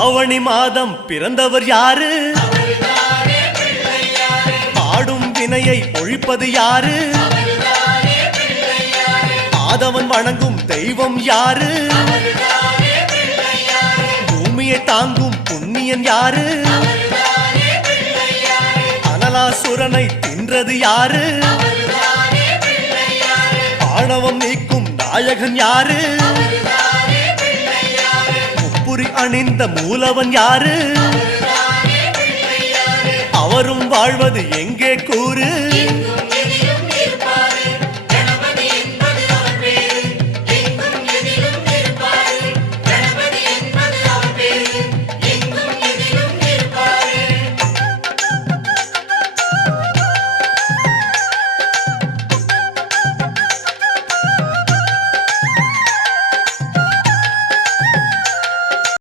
ஆவணி மாதம் பிறந்தவர் யாரு? பாடும் வினையை ஒழிப்பது யாரு? ஆதவன் வணங்கும் தெய்வம் யாரு? பூமியை தாங்கும் புண்ணியன் யாரு? அனலாசுரனை தின்றது யாரு? ஆணவம் நீக்கும் நாயகன் யாரு? முப்புரி அணிந்த மூலவன் யாரு? அவரும் வாழ்வது எங்கே கூறு?